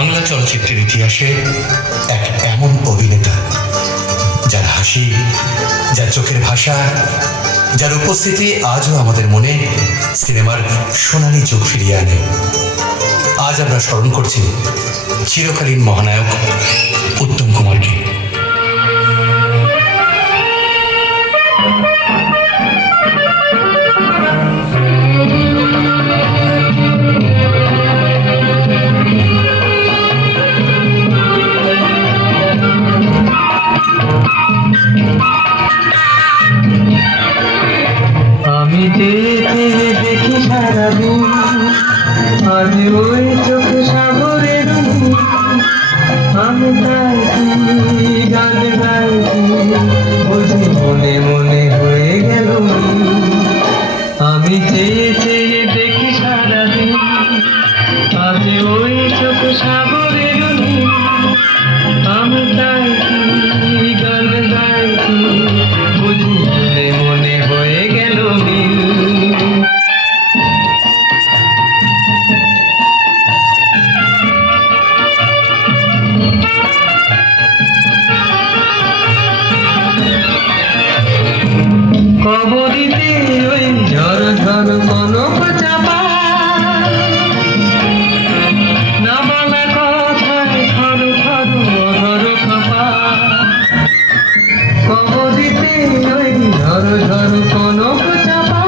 বাংলা চলচ্চিত্রের ইতিহাসে এক এমন অভিনেতা যার হাসি, যার চোখের ভাষা, যার উপস্থিতি আজও আমাদের মনে সিনেমার সোনালী যুগ ফিরিয়ে আনে। আজ আমরা স্মরণ করছি চিরকালীন মহানায়ক উত্তম কুমারকে। আমি দেখি সারাদিন আজ ওই চোখ সাগরের আমি গাইছি গান গাইছি বুঝি মনে মনে হয়ে গেল। আমি চেয়ে চেয়ে দেখি সারাদিন আজ ওই চোখ সাগরের আমি গাইছি গান গাইছি বুঝি মনে মনে হয়ে গেল। কবরিতে ওই ঝড় ঝড় কনক চাপা না বলা কথায় ঝড় ঝড় অধর খপা। কবরিতে ওই ঝড় ঝড় কনক চাপা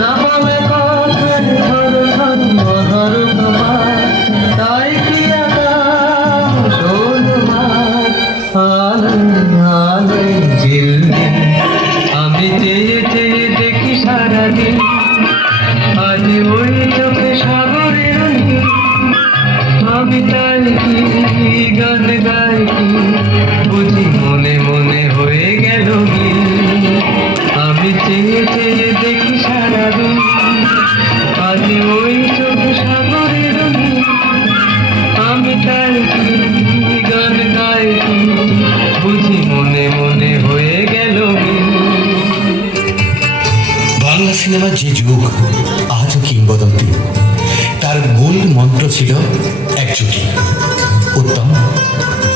না বলা কথায় ঝড় ঝড় অধর খপা। তাই কি আকাশ সোলমার আলোয় আলোয় ঝিলমিল আমি চেয়ে চেয়ে দেখি সারাদিন আজ ওই চোখে সাগরের আমি তাই কি গান গাই কি বুঝি মনে মনে হয়ে গেল। আমি চেয়ে চেয়ে দেখি সারাদিন আজ ওই চোখে সাগরের আমি তাই কি গান গাই কি বুঝি মনে মনে হয়ে গেল। বাংলা সিনেমার যে যুগ আজও কিংবদন্তি, তার মূল মন্ত্র ছিল একজুটি, উত্তম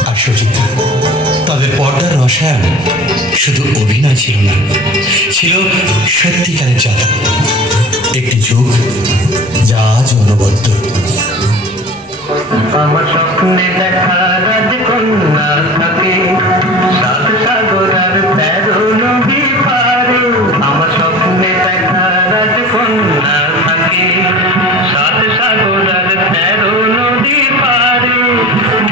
আর সুচিত্রা। তাদের পর্দার রসায়ন শুধু অভিনয় ছিল না, ছিল সত্যিকারের জাদু। একটি যুগ যা আজ অনবদ্য। আমার স্বপ্নে দেখা রাজকন্যা থাকে সাত সাগর আর 13 নদী পারে। আমার স্বপ্নে দেখা রাজকন্যা থাকে সাত সাগর আর 13 নদী পারে।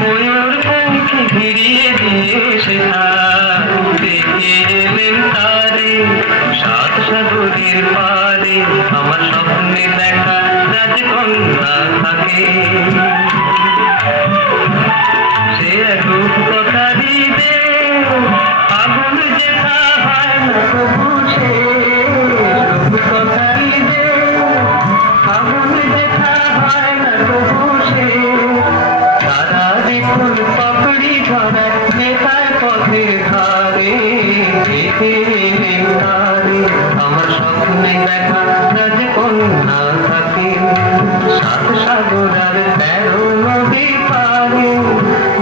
ময়ূর পঙ্খী ভিড়িয়ে দিয়ে সে দেখে এলেন তারে সাত সাগরের পারে। আমার স্বপ্নে দেখা রাজকন্যা থাকে সে রূপ কথা দিবে আগুন যেথা হয় না তো বুঝে। রূপ কথা দিবে আগুন যেথা হয় না তো বুঝে। তারা দেখুন পাপড়ি ধরা নেতায় পথের ধারে দেখে তারে। আমার স্বপ্নে দেখা রাজকন্যা থাকে সাত সাগর আর 13 নদী পারে।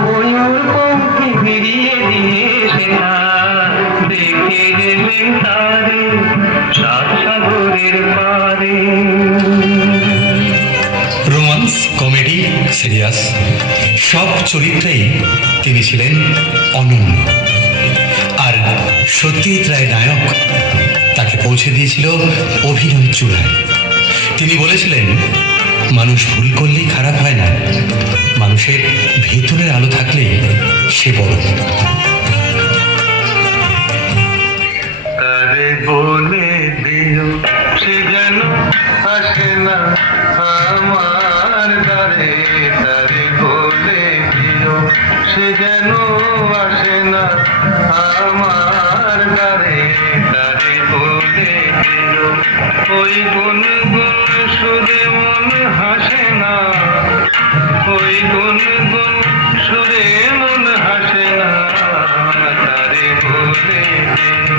ময়ূর পঙ্খী ভিড়িয়ে দিয়ে সেটা দেখে গেলেন তারে সাত সাগরের পারে। রোমান্স, কমেডি, সিরিয়াস সব চরিত্রেই তিনি ছিলেন অনন্য। আর সত্যজিৎ রায় নায়ক তাকে পৌঁছে দিয়েছিল অভিনয় চূড়ায়। তিনি বলেছিলেন, মানুষ ভুল করলেই খারাপ হয় না, মানুষের ভেতরের আলো থাকলে সে বড়। তারে বলে দিও সে যেন আসে না আমার দ্বারে। তারে বলে দিও সে যেন আসে না আমার দ্বারে। তারে বলে দিও ওই গুন গুন সুরে মন হাসে না। ওই গুন গুন সুরে মন হাসে না। তারে বলে দিও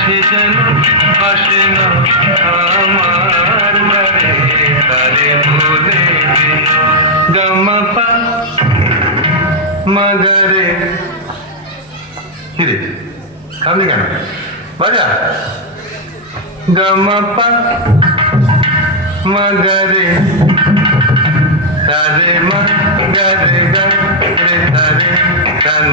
সে যেন আসে না আমার দ্বারে। তারে বলে দিও গমপা মগরে কিরে থামলি কেন বাজা গমপা মগরে সারে মগরে গরে সারে সারে